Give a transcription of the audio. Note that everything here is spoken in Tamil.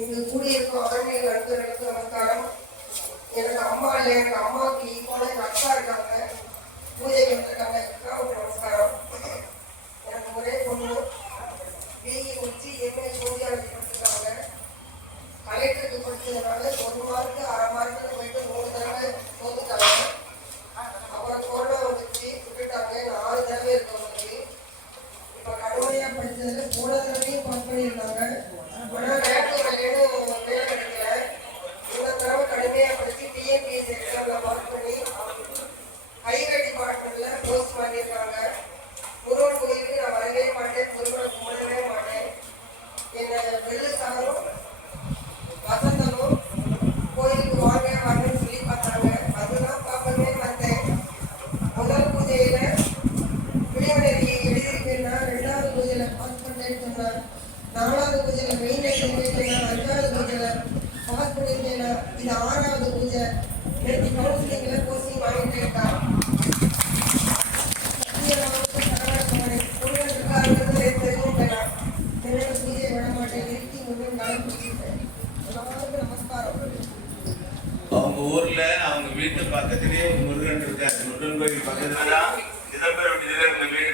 இங்கு கூடியிருக்கும் ஆன்மீக நண்பர்களுக்கு நமஸ்காரம். எனக்கு அம்மா இல்லை, எனக்கு அம்மாவுக்கு ஈக்குவலா எங்க அக்கா இருக்காங்க, பூஜைக்கு வந்திருக்காங்க. அக்காவுக்கு நமஸ்காரம். எனக்கு ஒரே பொண்ணு, பிஇ முடிச்சு எம்ஏ சோசியாலஜி படிச்சிருக்காங்க. கலெக்டருக்கு படிச்சதுனால 1 மார்க்கு 1/2 மார்க்குன்னு போயிட்டு 3 தடவை தோத்துட்டாங்க. அப்புறம் கொரோனா வந்துச்சு, விட்டுட்டாங்க. 4 தடவை இருக்கவங்களுக்கு. இப்ப கடுமையா படிச்சதுல போன தடவையும் பாஸ் பண்ணியிருக்காங்க. ஆனா வேலை கிடைக்கல. இந்த தடவை கடுமையா படிச்சு டிஎன்பிஎஸ்சி எக்ஸாம்ல பாஸ் பண்ணி ஹைவே டிபார்ட்மெண்ட்ல போஸ்ட் பண்ணியிருக்காங்க. முருகன் கோயிலுக்கு நான் வரவே மாட்டேன், முருகனை கும்பிடவே மாட்டேன். என்ன வெள்ளு சாரும் வசந்தனும் கோயிலுக்கு வாங்க வாங்கன்னு சொல்லி பார்த்தாங்க. அதுதான் பார்க்கவே வந்தேன். முதல் பூஜையில பிரிவினரி எழுதியிருக்கேன்னா 2வது பூஜையில பாஸ் பண்ணேன்னு சொன்னார். 4வது பூஜையில மெயின் எழுதியிருக்கேன்னா 5வது பூஜையில பாஸ் பண்ணியிருக்கேன்னா இது 6வது பூஜை. நேற்று கவுன்சிலிங்ல கோச்சிங் வாங்கிட்டு இருக்கா. அவங்க ஊர்ல அவங்க வீட்டு பக்கத்திலேயே முருகன் இருக்காரு. முருகன் கோயில் பக்கத்துல தான் சிதம்பரம் வீடு